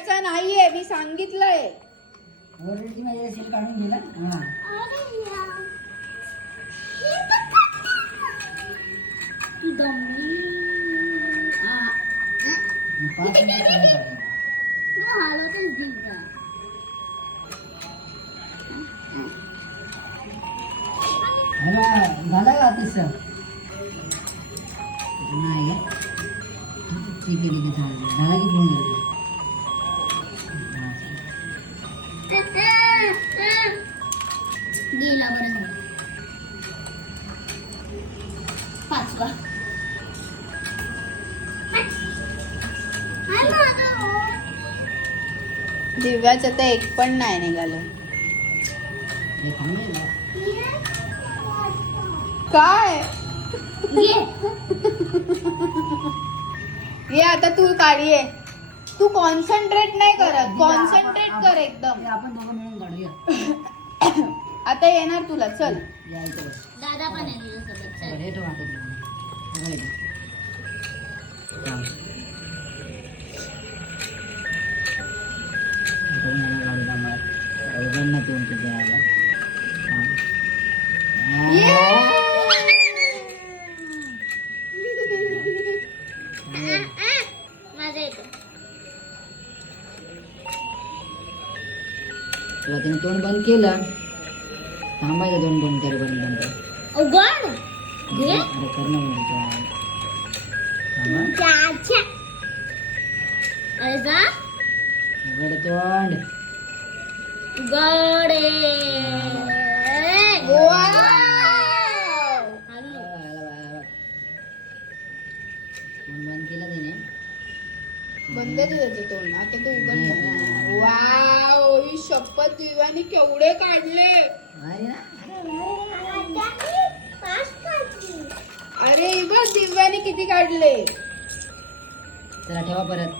दिव्याचा नाहीये, मी सांगितलंय. ऑलरेडी माझ्या सेल काढून गेला. हा झाला का आतिश नाही ठीक आहे झाला की फोन गेला बरं झालं. पाचवा दिव्याचं तर एक पण नाही निघालं. काय ये आता तू काढी आहे. तू कॉन्सन्ट्रेट नाही करत, कॉन्सन्ट्रेट कर एकदम. आपण दोघं मिळून काढूया. आता येणार तुला, चल. दादा पण आहे तुझ्यासोबत. चल. माझा येतो. तुला तिने तोंड बंद केलं, थांबायचं तोंड बंद कर बंद उघड घे. अरे कर ना अरे जा उघड तोंड. उघडे. तोंड बंद केलं तिने. बंद दिलं तोंड, आता तू उघड. वाव, ही शपथ, दिव्याने केवढे काढले. अरे बघ दिव्याने किती काढले. चला ठेवा परत.